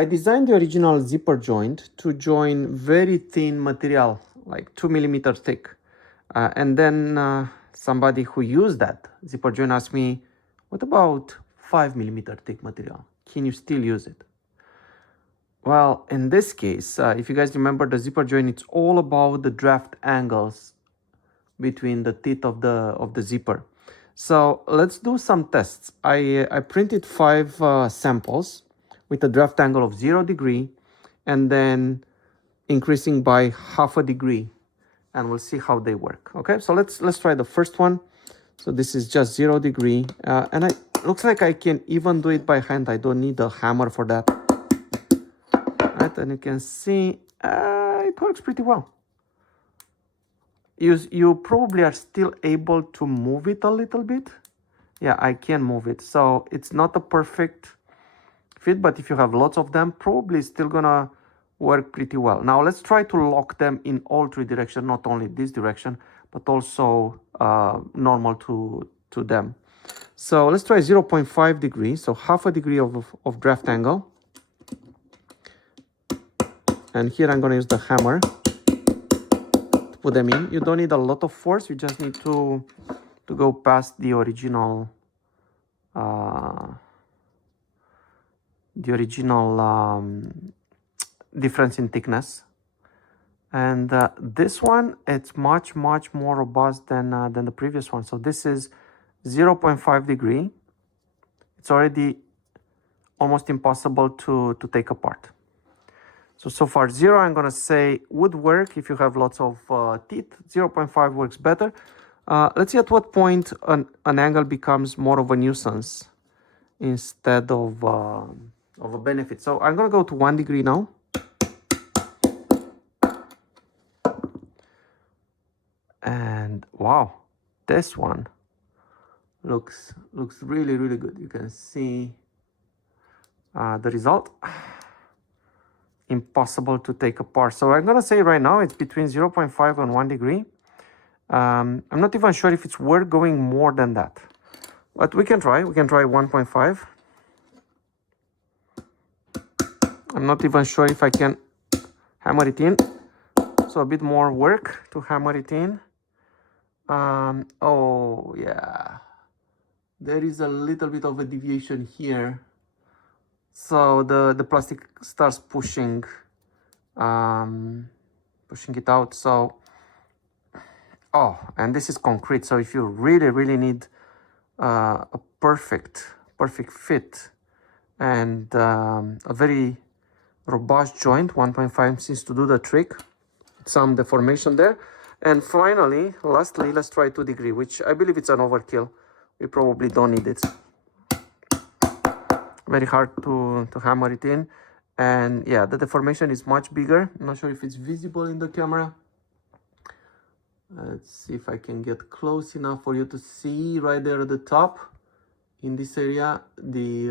I designed the original zipper joint to join very thin material, like 2 mm thick. And then somebody who used that zipper joint asked me, what about 5 mm thick material? Can you still use it? Well, in this case, if you guys remember the zipper joint, it's all about the draft angles between the teeth of the zipper. So let's do some tests. I printed 5 samples with a draft angle of 0 degree and then increasing by half a degree, and we'll see how they work. Okay, so let's try the first one. So this is just 0 degree, and it looks like I can even do it by hand. I don't need a hammer for that. Right, and you can see it works pretty well. You probably are still able to move it a little bit. Yeah, I can move it. So it's not a perfect fit, but if you have lots of them, probably it's still gonna work pretty well. Now let's try to lock them in all 3 directions, not only this direction, but also normal to them. So let's try 0.5 degrees, so half a degree of draft angle. And here I'm gonna use the hammer to put them in. You don't need a lot of force, you just need to go past the original difference in thickness. And this one, it's much more robust than the previous one. So this is 0.5 degree. It's already almost impossible to take apart. So far 0, I'm gonna say would work if you have lots of teeth. 0.5 works better. Let's see at what point an angle becomes more of a nuisance instead of a benefit. So I'm gonna go to 1 degree now. And wow, this one looks really good. You can see the result. Impossible to take apart. So I'm gonna say right now it's between 0.5 and 1 degree. I'm not even sure if it's worth going more than that, but we can try 1.5. I'm not even sure if I can hammer it in, so a bit more work to hammer it in. Oh yeah, there is a little bit of a deviation here. So the plastic starts pushing it out. So and this is concrete, so if you really need a perfect fit and a very robust joint, 1.5 seems to do the trick. Some deformation there. And finally, lastly, let's try 2 degree, which I believe it's an overkill. We probably don't need it. Very hard to hammer it in, and yeah, the deformation is much bigger. I'm not sure if it's visible in the camera. Let's see if I can get close enough for you to see right there at the top in this area the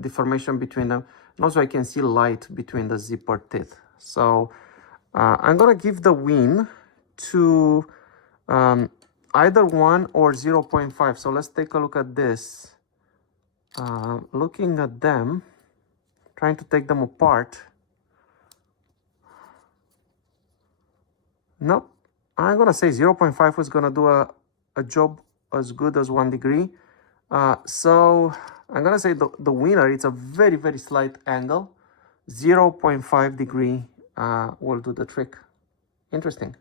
deformation between them, and also I can see light between the zipper teeth. So I'm gonna give the win to either 1 or 0.5. So let's take a look at this. Looking at them, trying to take them apart. Nope, I'm gonna say 0.5 was gonna do a job as good as 1 degree. So I'm gonna say the winner, it's a very slight angle. 0.5 degree will do the trick. Interesting.